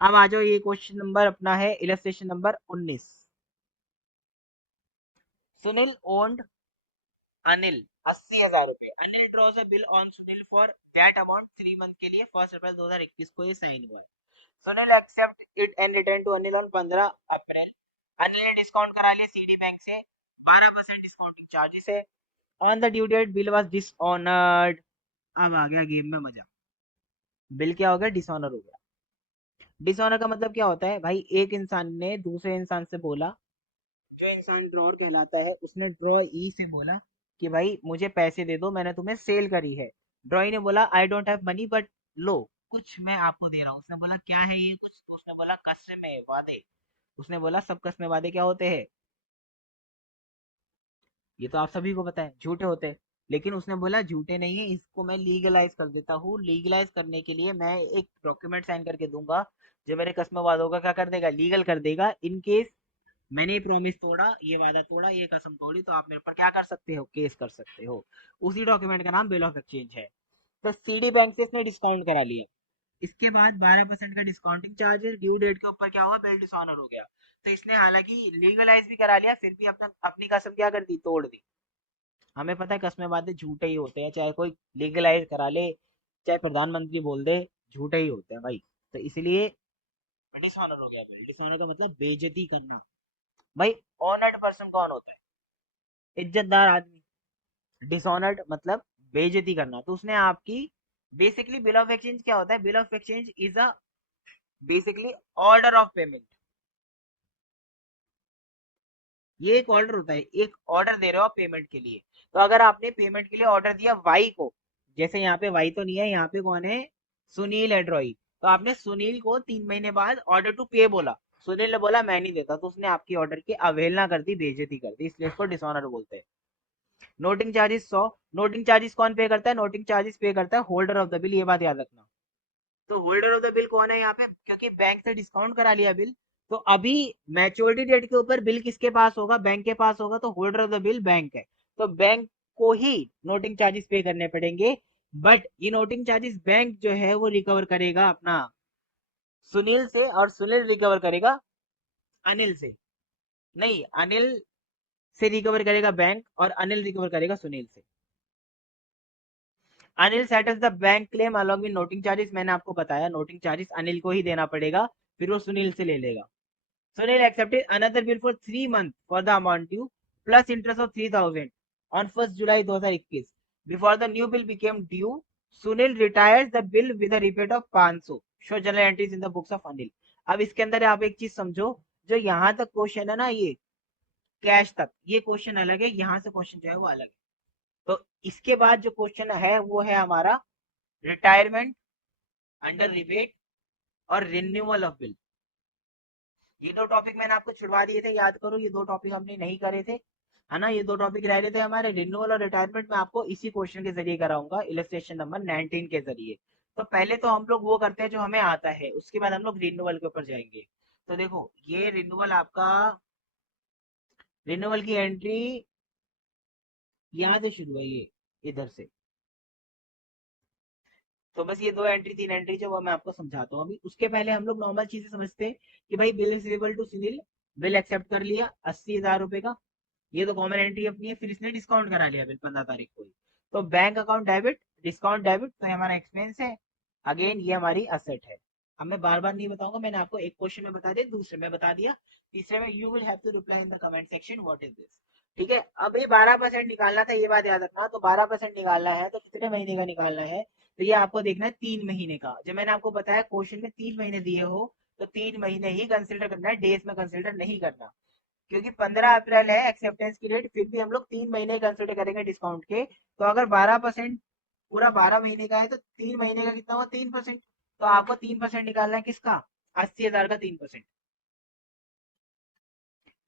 अब आ जाओ, ये क्वेश्चन नंबर अपना है illustration number 19। Sunil owned Anil 80,000 रुपए। Anil draws a bill on Sunil for that amount 3 month के लिए 1 अप्रैल 2021 को ये साइन हुआ है। Sunil accept it and return to Anil on 15 April. Anil ने डिस्काउंट करा लिया सीडी बैंक से, 12% डिस्काउंटिंग चार्जेस है। On the due date bill was dishonoured. अब आ गया गेम में मजा। बिल क्या हो गया? डिसऑनर हो गया। डिसऑनर का मतलब क्या होता है भाई? एक इंसान ने दूसरे इंसान से बोला, जो इंसान ड्रॉर कहलाता है, उसने ड्रॉ ई से बोला कि भाई मुझे पैसे दे दो, मैंने तुम्हें सेल करी है। ड्रॉई ने बोला I don't have money but लो, कुछ मैं आपको दे रहा हूँ। उसने बोला क्या है ये कुछ? तो उसने बोला कस्मे वादे। उसने बोला सब कस्मे वादे क्या होते हैं? ये तो आप सभी को पता है, झूठे होते हैं। लेकिन उसने बोला झूठे नहीं है, इसको मैं लीगलाइज कर देता हूँ। लीगलाइज करने के लिए मैं एक डॉक्यूमेंट साइन करके दूंगा, जो मेरे कस्म वादों का क्या कर देगा? लीगल कर देगा। इन केस मैंने ये प्रॉमिस तोड़ा, ये वादा तोड़ा, ये कसम तोड़ी, तो आप मेरे पर क्या कर सकते हो? केस कर सकते हो। उसी डॉक्यूमेंट का नाम बिल ऑफ एक्सचेंज है। तो सीडी बैंक से इसने डिस्काउंट करा लिया। इसके बाद 12% का डिस्काउंटिंग चार्जेस, ड्यू डेट के ऊपर क्या हुआ? बिल डिसऑनर हो गया। तो इसने हालांकि लीगलाइज भी करा लिया, फिर भी अपना अपनी कसम क्या कर दी? तोड़ दी। हमें पता है कसमें वादे झूठे ही होते हैं, चाहे कोई लीगलाइज करा ले, चाहे प्रधानमंत्री बोल दे, झूठे ही होते हैं भाई। तो इसलिए डिसऑनर हो गया। बिल डिसऑनर का मतलब बेइज्जती करना। भाई ऑनर्ड पर्सन कौन होता है? इज्जतदार आदमी। डिसऑनर्ड मतलब बेइज्जती करना। तो उसने आपकी बेसिकली बिल ऑफ एक्सचेंज क्या होता है? Bill of exchange is a basically order of payment. ये एक ऑर्डर होता है, एक ऑर्डर दे रहे हो आप पेमेंट के लिए। तो अगर आपने पेमेंट के लिए ऑर्डर दिया वाई को, जैसे यहाँ पे वाई तो नहीं है, यहाँ पे कौन है? सुनील एड्रॉई। तो आपने सुनील को 3 महीने बाद ऑर्डर टू पे बोला, सुनील ने बोला मैं नहीं देता, तो उसने आपकी ऑर्डर की अवहेलना कर दी, बेइज्जती कर दी, इसलिए इसको डिसऑनर बोलते हैं। Noting charges 100। नोटिंग चार्जेस कौन पे करता है? नोटिंग चार्जेस पे करता है होल्डर ऑफ द बिल, ये बात याद रखना। तो होल्डर ऑफ द बिल कौन है यहाँ पे? क्योंकि बैंक से डिस्काउंट करा लिया बिल, तो अभी मैच्योरिटी डेट के ऊपर बिल किसके पास होगा? बैंक के पास होगा। तो holder of the bill bank है, तो बैंक को ही नोटिंग चार्जेस पे करने पड़ेंगे। बट ये नोटिंग चार्जेस बैंक जो है वो रिकवर करेगा अपना सुनील से, और सुनील रिकवर करेगा अनिल से। नहीं, अनिल से रिकवर करेगा बैंक, और अनिल रिकवर करेगा सुनील से। Anil settles the bank claim along with noting charges. मैंने आपको बताया नोटिंग चार्जेस अनिल को ही देना पड़ेगा, फिर वो सुनील से ले लेगा। Sunil accepted another bill for 3 months for the amount due plus interest of 3,000 on 1 July 2021 before the new bill became due. Sunil retires the bill with a rebate of 500 show general entries in the books of Anil. अब इसके अंदर आप एक चीज समझो, जो यहाँ तक क्वेश्चन है ना, ये कैश तक ये क्वेश्चन अलग है, यहाँ से क्वेश्चन जो है वो अलग है। तो इसके बाद जो क्वेश्चन है वो है हमारा रिटायरमेंट अंडर रिबेट और रिन्यूअल ऑफ बिल। ये दो टॉपिक मैंने आपको छुड़वा दिए थे, याद करो, ये दो टॉपिक हमने नहीं करे थे, है ना? ये दो टॉपिक रह रहे थे हमारे। रिन्यूअल और रिटायरमेंट मैं आपको इसी क्वेश्चन के जरिए कराऊंगा, इलस्ट्रेशन नंबर 19 के जरिए। तो पहले तो हम लोग वो करते हैं जो हमें आता है, उसके बाद हम लोग रिन्यूअल के ऊपर जाएंगे। तो देखो, ये रिन्यूअल आपका, रिन्यूअल की एंट्री यहाँ से शुरू है, ये इधर से। तो बस ये दो एंट्री तीन एंट्री जो वो मैं आपको समझाता हूँ अभी। उसके पहले हम लोग नॉर्मल चीजें समझते हैं कि भाई bill receivable to Sunil, bill accept कर लिया 80,000 रुपए का, ये तो कॉमन एंट्री अपनी है। फिर इसने डिस्काउंट करा लिया बिल 15 तारीख को ही, तो bank account debit, discount debit, तो ये हमारा एक्सपेंस है। अगेन ये हमारी असेट है। अब मैं बार बार नहीं बताऊंगा, मैंने आपको एक क्वेश्चन में बता दिया, दूसरे में बता दिया, तीसरे में you will have to reply in the comment section what is this. ठीक है, अब ये 12% निकालना था, ये बात याद रखना। तो 12% निकालना है तो कितने महीने का निकालना है? तो ये आपको देखना है 3 महीने का। जब मैंने आपको बताया क्वेश्चन में 3 महीने दिए हो, तो 3 महीने ही कंसिडर करना है, डेज में कंसिडर नहीं करना। क्योंकि 15 अप्रैल है एक्सेप्टेंस की डेट, फिर भी हम लोग 3 महीने कंसिडर करेंगे डिस्काउंट के। तो अगर 12% पूरा 12 महीने का है, तो 3 महीने का कितना हुआ? 3%। तो आपको 3% निकालना है किसका? 80,000 का 3%।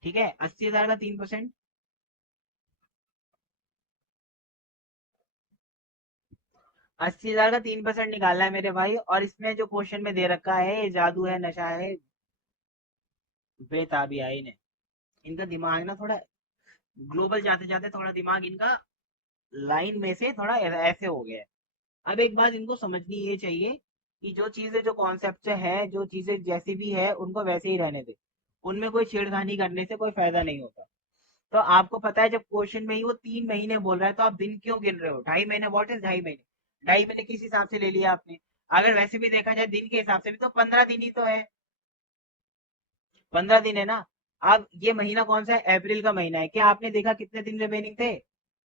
ठीक है, 80,000 का 3%। 80,000 का 3% निकालना है मेरे भाई। और इसमें जो क्वेश्चन में दे रखा है, ये जादू है, नशा है, बेताबियाई है इन्हें। इनका दिमाग ना थोड़ा ग्लोबल जाते जाते थोड़ा दिमाग इनका लाइन में से थोड़ा ऐसे हो गया है। अब एक बात इनको समझनी ये चाहिए कि जो चीजें जो कॉन्सेप्ट से है, जो चीजें जैसी भी है उनको वैसे ही रहने दे, उनमें कोई छेड़खानी करने से कोई फायदा नहीं होता। तो आपको पता है जब क्वेश्चन में ही वो 3 महीने बोल रहा है तो आप दिन क्यों गिन रहे हो? 2.5 महीने, व्हाट इज 2.5 महीने? 2.5 महीने किस हिसाब से ले लिया आपने? अगर वैसे भी देखा जाए दिन के हिसाब से भी तो 15 दिन ही तो है, 15 दिन है ना। अब ये महीना कौन सा है? अप्रैल का महीना है। क्या आपने देखा कितने दिन रिमेनिंग थे?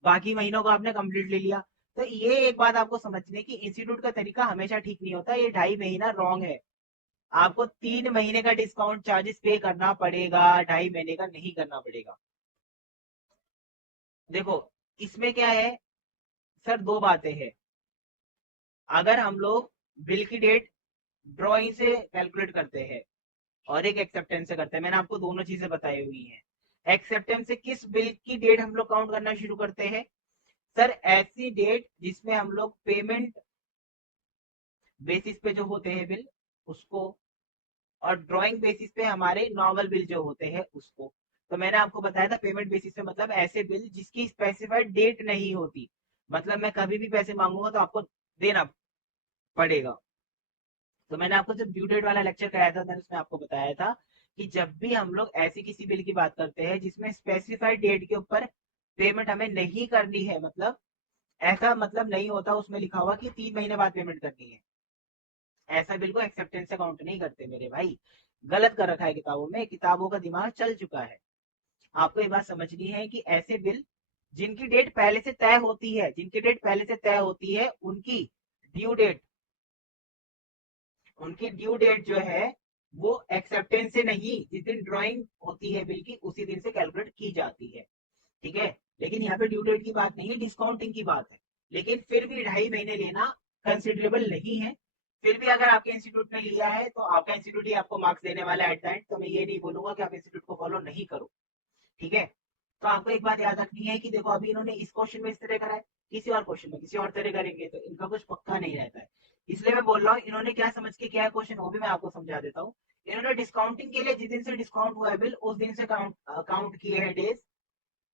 बाकी महीनों को आपने कंप्लीट ले लिया। तो ये एक बात आपको समझने की, इंस्टीट्यूट का तरीका हमेशा ठीक नहीं होता, ये 2.5 महीना रॉन्ग है। आपको 3 महीने का डिस्काउंट चार्जेस पे करना पड़ेगा, 2.5 महीने का नहीं करना पड़ेगा। देखो इसमें क्या है सर, दो बातें हैं। अगर हम लोग बिल की डेट ड्रॉइंग से कैलकुलेट करते हैं और एक एक्सेप्टेंस से करते हैं, मैंने आपको दोनों चीजें बताई हुई हैं। एक्सेप्टेंस से किस बिल की डेट हम लोग काउंट करना शुरू करते हैं? सर ऐसी डेट जिसमें हम लोग पेमेंट बेसिस पे जो होते हैं बिल उसको, और ड्राइंग बेसिस पे हमारे नॉर्मल बिल जो होते हैं उसको। तो मैंने आपको बताया था पेमेंट बेसिस पे मतलब ऐसे बिल जिसकी स्पेसिफाइड डेट नहीं होती, मतलब मैं कभी भी पैसे मांगूंगा तो आपको देना पड़ेगा। तो मैंने आपको जब ड्यू डेट वाला लेक्चर कराया था, मैंने उसमें आपको बताया था कि जब भी हम लोग ऐसी किसी बिल की बात करते हैं जिसमें स्पेसिफाइड डेट के ऊपर पेमेंट हमें नहीं करनी है, मतलब ऐसा मतलब नहीं होता उसमें लिखा हुआ कि 3 महीने बाद पेमेंट करनी है, ऐसा बिल को एक्सेप्टेंस से काउंट नहीं करते मेरे भाई। गलत कर रखा है किताबों में, किताबों का दिमाग चल चुका है। आपको ये बात समझनी है कि ऐसे बिल जिनकी डेट पहले से तय होती है, जिनकी डेट पहले से तय होती है उनकी ड्यू डेट, उनकी ड्यू डेट जो है वो एक्सेप्टेंस से नहीं, जिस दिन ड्राइंग होती है बिल की उसी दिन से कैलकुलेट की जाती है, ठीक है। लेकिन यहाँ पे ड्यू डेट की बात नहीं है, डिस्काउंटिंग की बात है। लेकिन फिर भी 2.5 महीने लेना कंसिडरेबल नहीं है। फिर भी अगर आपके इंस्टीट्यूट ने लिया है तो आपका इंस्टीट्यूट ही आपको मार्क्स देने वाला है एट द एंड, तो मैं ये नहीं बोलूंगा कि आप इंस्टीट्यूट को फॉलो नहीं करो, ठीक है। तो आपको एक बात याद रखनी है कि देखो अभी इन्होंने इस क्वेश्चन में इस तरह करा है, किसी और क्वेश्चन में किसी और तरह करेंगे, तो इनका कुछ पक्का नहीं रहता है। इसलिए मैं बोल रहा हूँ इन्होंने क्या समझ के किया है क्वेश्चन, वो भी मैं आपको समझा देता हूँ। इन्होंने डिस्काउंटिंग के लिए जिस दिन से डिस्काउंट हुआ है बिल उस दिन से काउंट किए हैं डेज,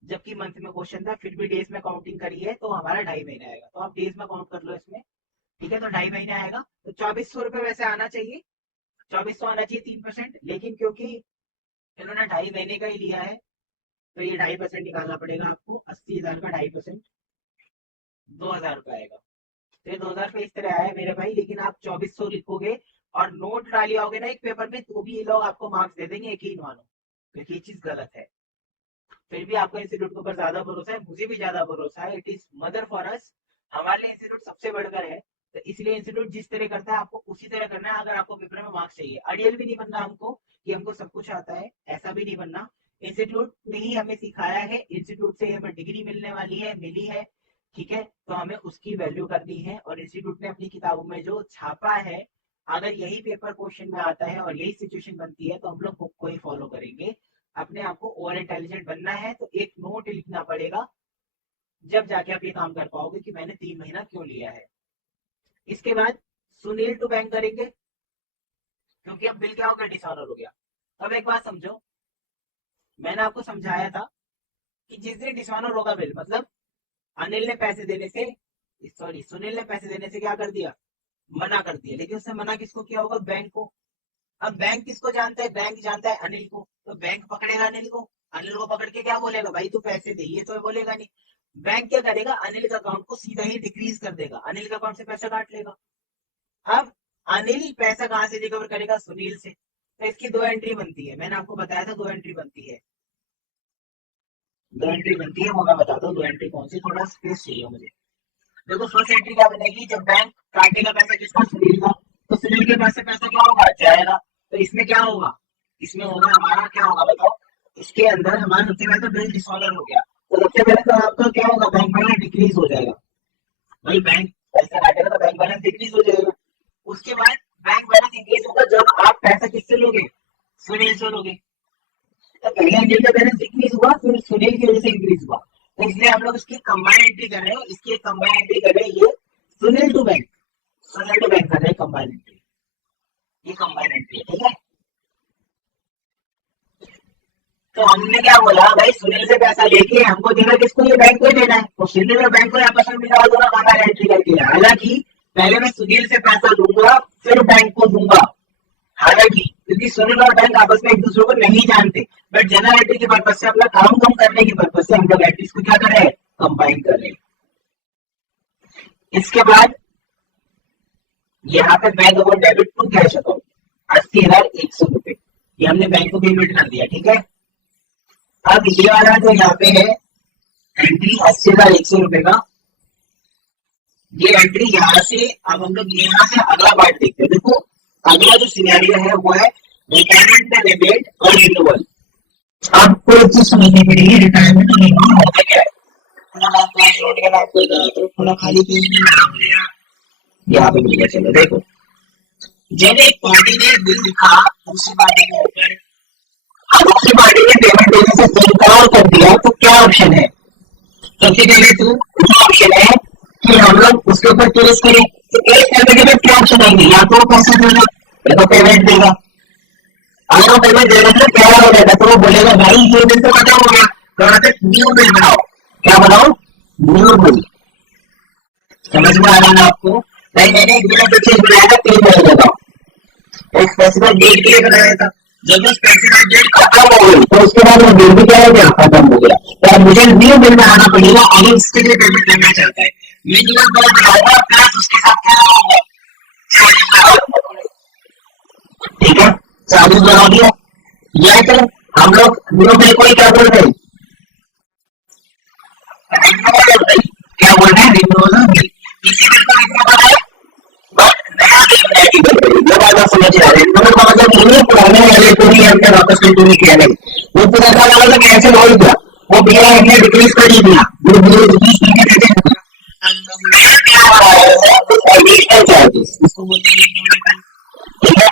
जबकि मंथ में क्वेश्चन था फिर भी डेज में काउंटिंग करी है, तो हमारा 2.5 महीने आएगा। तो आप डेज में काउंट कर लो इसमें, ठीक है। तो 2.5 महीने आएगा, तो 2400 रुपये वैसे आना चाहिए, 2400 आना चाहिए 3%, लेकिन क्योंकि इन्होंने 2.5 महीने का ही लिया है तो ये 2.5% निकालना पड़ेगा आपको। 80,000 का 2.5% 2,000 रुपये आएगा। तो ये 2,000 रुपये इस तरह आया मेरे भाई, लेकिन आप 2400 लिखोगे और नोट डाली आओगे ना एक पेपर में, तो भी ये लोग आपको मार्क्स दे देंगे, यकीन मानो, क्योंकि ये चीज गलत है। फिर भी आपको इंस्टीट्यूट के ऊपर ज्यादा भरोसा है, मुझे भी ज्यादा भरोसा है। It is mother for us, हमारे लिए इंस्टीट्यूट सबसे बढ़कर है। तो इसलिए इंस्टीट्यूट जिस तरह करता है आपको उसी तरह करना है। अगर आपको पेपर में मार्क्स चाहिए, अड़ियल भी नहीं बनना हमको कि हमको सब कुछ आता है, ऐसा भी नहीं बनना। इंस्टीट्यूट ने ही हमें सिखाया है, इंस्टीट्यूट से हमें डिग्री मिलने वाली है, मिली है, ठीक है। तो हमें उसकी वैल्यू करनी है, और इंस्टीट्यूट ने अपनी किताबों में जो छापा है, अगर यही पेपर क्वेश्चन में आता है और यही सिचुएशन बनती है तो हम लोग बुक को ही फॉलो करेंगे। अपने आप को ओवर इंटेलिजेंट बनना है तो एक नोट लिखना पड़ेगा, जब जाके आप ये काम कर पाओगे कि मैंने 3 महीना क्यों लिया है। इसके बाद सुनील टू बैंक करेंगे, क्योंकि अब बिल क्या हो गया, डिसऑनर हो गया। अब एक बात समझो, मैंने आपको समझाया था कि जिस दिन डिसऑनर होगा बिल, मतलब अनिल ने पैसे देने से, सॉरी सुनील ने पैसे देने से क्या कर दिया, मना कर दिया। लेकिन उसने मना किसको किया होगा, बैंक को। अब बैंक किसको जानता है, बैंक जानता है अनिल को, तो बैंक पकड़ेगा अनिल को। अनिल को पकड़ के क्या बोलेगा, भाई तू पैसे दे, ये तो बोलेगा नहीं। बैंक क्या करेगा, अनिल के अकाउंट को सीधा ही डिक्रीज कर देगा, अनिल के अकाउंट से पैसा काट लेगा। अब अनिल पैसा कहां से रिकवर करेगा, सुनील से। तो इसकी दो एंट्री बनती है, मैंने आपको बताया था दो एंट्री बनती है, दो एंट्री बनती है, वो मैं बताता हूँ दो एंट्री कौन सी, थोड़ा स्पेस चाहिए मुझे। देखो फर्स्ट एंट्री क्या बनेगी, जब बैंक काटेगा पैसा किसका, सुनील का, तो सुनील के पास से पैसा क्या होगा, जाएगा। तो इसमें क्या होगा, इसमें होगा हमारा क्या होगा बताओ, इसके अंदर हमारा सबसे पहले तो बिल डिसऑर्डर हो गया, तो सबसे पहले तो आपका क्या होगा, बैंक बैलेंस डिक्रीज हो जाएगा। भाई बैंक पैसा काटेगा तो बैंक बैलेंस डिक्रीज हो जाएगा। उसके बाद बैंक बैलेंस इंक्रीज होगा जब आप पैसा किससे लोगे, सुनील से लोगे। तो पहले अनिल का बैलेंस डिक्रीज हुआ, फिर सुनील की वजह से इंक्रीज हुआ, तो इसलिए आप लोग इसकी कंबाइंड एंट्री कर रहे हो, इसकी कंबाइंड एंट्री कर रहे हैं, ये Sunil to bank, Sunil to bank कर रहे हैं कंबाइंड एंट्री, ये कंबाइंड एंट्री है, ठीक है। तो हमने क्या बोला, भाई सुनील से पैसा लेके हमको देना किसको, ये बैंक को देना है, तो सुनील और बैंक को आपस में मिला दो ना कंबाइंड एंट्री करके। हालांकि पहले मैं सुनील से पैसा लूंगा, फिर बैंक को दूंगा। हालांकि क्योंकि सुनील और बैंक आपस में एक दूसरे को नहीं जानते, बट जनरलिटी के पर्पज से, अपना काम कम करने के पर्पज से हम लोग एटलीस्ट को क्या कर रहे हैं, कंबाइन कर रहे हैं। इसके बाद यहाँ पे bank account debit to cash account 80,100 रुपए, ये हमने बैंक को पेमेंट कर दिया, ठीक है। अब ये वाला जो यहाँ पे है एंट्री 80,100 रुपए का, ये एंट्री यहाँ से, अब हम लोग यहाँ से अगला पार्ट देखते हैं। देखो अगला जो सिनेरियो है वो है रिटायरमेंट, रिबेट और रिन्यूअल। आपको एक चीज समझनी पड़ेगी, रिटायरमेंट और रिन्यूअल होता क्या है। थोड़ा खाली यहाँ पे मिल गया, चलो देखो, जब एक पार्टी ने बिल लिखा दूसरी पार्टी के ऊपर, दूसरी पार्टी ने पेमेंट देने से इनकार कर दिया, तो क्या ऑप्शन है। सबसे पहले तो ऑप्शन है कि हम लोग उसके ऊपर केस करें, तो केस करने के बाद क्या ऑप्शन आएंगे, या तो पैसे देगा या तो पेमेंट देगा। अगर वो पेमेंट देने से तैयार हो जाएगा तो वो बोलेगा भाई ये बिल तो खत्म हो गया, तो न्यू बिल बनाओ। क्या बनाओ, न्यू बिल। समझ में आ रहा है आपको। भाई मैंने एक बिल परचेज बनाया था 3 महीने का, एक स्पेसिफिक डेट के लिए बनाया था, जब वो स्पेसिफिक डेट खत्म हो गई तो उसके बाद वो बिल भी क्या हो गया, खत्म हो गया। तो अब मुझे न्यू बिल बनाना पड़ेगा अगर इसके लिए पेमेंट करना चाहता है। मैं जो बिल बनाऊंगा प्लस उसके साथ क्या होगा, ठीक है, चार्जेस बना दिया। या तो हम लोग न्यू बिल को क्या बोल रहे हैं, क्या बोल रहे हैं, रिन्यूअल बिल। इसी बिल को रिन्यू बनाए समझ आ रहे हैं, पुराने वाले को भी हमने वापस कंटिन्यू किया नहीं, वो पूरा साल वाला कैंसिल हो गया, वो बिल हमने डिक्रीज कर ही दिया, वो बिल डिक्रीज करके देते एडिशनल चार्जेस, इसको बोलते हैं। ठीक है,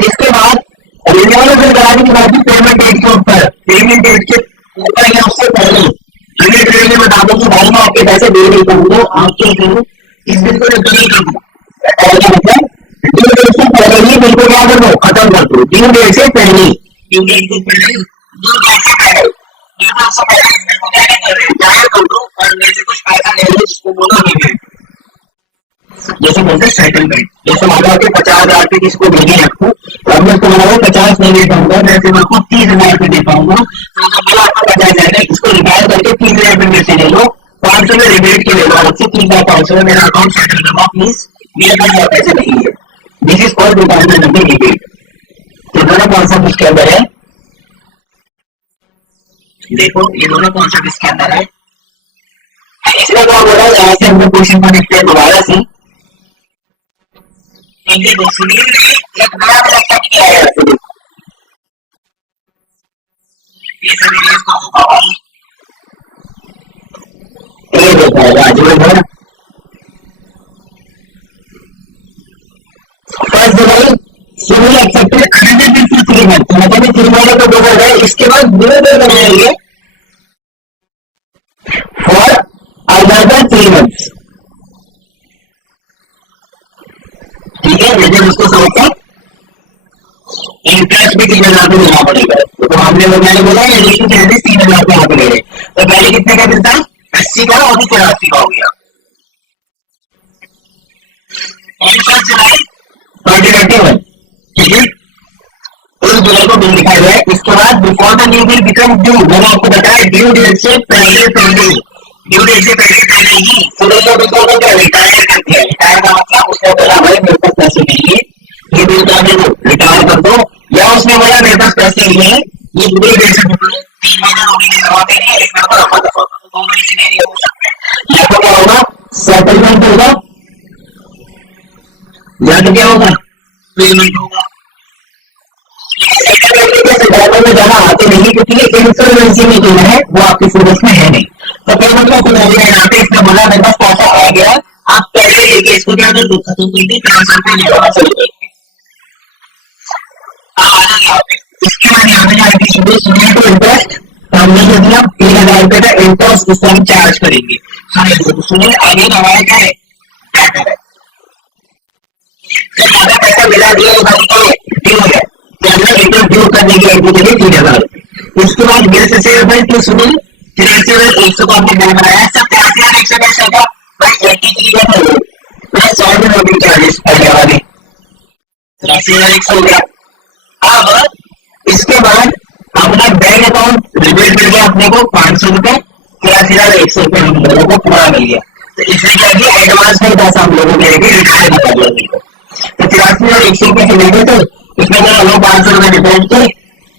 इसके बाद रिन्यूअल बिल कराने के बाद पेमेंट डेट के ऊपर, पेमेंट डेट के ऊपर या उससे पहले हमें ट्रेड में बता दो कि भाई मैं आपके पैसे दे नहीं पाऊंगा, आपके करूँ इस बिल को रिटर्न नहीं करूंगा, मतलब ड्यू डेट से पहले ही बिल को क्या कर दो, खत्म कर दो। ड्यू डेट से पहले, ड्यू डेट से पहले, ड्यू डेट से पहले, ड्यू डेट से पहले रिटायर कर दो और मेरे से कुछ पैसा ले लो, जिसको बोलो पेमेंट, जैसे बोलते सेटलमेंट। जैसे मान लो कि 50,000 रुपए किसको देने आपको, अब मैं तुम्हारा 50 नहीं दे पाऊंगा, मैं सिर्फ आपको 30,000 रुपए दे पाऊंगा, तो बोला आपको 50,000 है, इसको रिटायर करके 30,000 रुपए में से ले लो, 500 में रिबेट के ले लो, अलग से 3,500 में मेरा अकाउंट सेटल करवा प्लीज, मेरे पास और पैसे नहीं है। This is called retirement under rebate. तो दोनों कॉन्सेप्ट इसके अंदर है, देखो ये दोनों कॉन्सेप्ट इसके अंदर है। इसलिए क्या बोला, यहाँ से हमने क्वेश्चन को देखते हैं दोबारा से। सुनील ने एक नया कलेक्शन किया है, ये सभी ये देखा है Raju first July Sunil accepted another bill for 3 month, मतलब 3 महीने को बोल रहा है। इसके बाद न्यू बिल बनाएंगे फॉर अनदर 3 मंथ्स, ठीक है। लेकिन उसको समझता इंटरेस्ट भी 3,000 पे देना पड़ेगा, तो हमने मैंने बोला एडिशनल चार्जेस 3,000 पे यहाँ पे ले रहे, तो पहले कितने का बिल था, 80 का, और 84 का हो गया। और 1 जुलाई 2021, ठीक है, उस जुलाई को बिल दिखाया गया है। इसके बाद before the new bill become due, मैंने आपको बताया ड्यू डेट से पहले पहले, ड्यू डेट से पहले पहले ही सुनील बिल को रिटायर कर दिया। रिटायर का मतलब उसने बोला भाई मेरे पास पैसे नहीं है, ये बिल का रिटायर कर दो, या उसने बोला मेरे पास पैसे नहीं है, ये ड्यू डेट से 3 महीने नौकरी जमा देनी है, इसमें तो रफा दफा दो महीने हो सकते हैं। या तो क्या होगा, सेटलमेंट होगा, या तो क्या होगा, पेमेंट होगा। सेटलमेंट में जाना आते नहीं, क्योंकि ये इंसॉल्वेंसी में जो है वो आपके सिलेबस में है नहीं। तो पेमेंट का सिनेरियो यहाँ पे इसने बोला मेरे पास पैसा आ गया, आप पहले लेके इसको क्या कर दो, खत्म कर दो, ट्रांसफर पे ले लो, चल गए। इसके बाद यहाँ पे जाके सुनिए तो इंटरेस्ट हमने जो दिया 3,000 रुपए का इंटरेस्ट उसको हम चार्ज करेंगे। सुनिए आगे हमारा क्या है, फिर ज्यादा पैसा मिला दिया ड्यू है, रिटर्न ड्यू करने की एंट्री के लिए 3,000 रुपए। उसके बाद बिल से भाई तो सुनिए 83,100 का आपने बिल बनाया, सब 83,100 का भाई 83 का प्लस 100 में नोटिंग चार्जेस पहले वाले 83,100 हो गया। अब इसके बाद अपना बैंक अकाउंट लिमिट मिल गया अपने को 500 रुपए, 83,100 हम लोगों को पूरा मिल गया। तो इसमें क्या किया, एडवांस में पैसा हम लोगों ने रिटायर कर दिया। तो 83,100 से मिल गए थे, उसमें मेरा लोग 500 डिपोजिट थे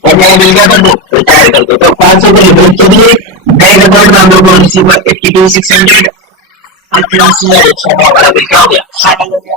और मैं मिल गया था तो रिटायर कर दो। तो 500 को डिपोजिट के लिए बैंक अकाउंट में हम लोग को रिसीव 82,600 और 83,100 हमारा बिल क्या हो गया, 60 हो गया।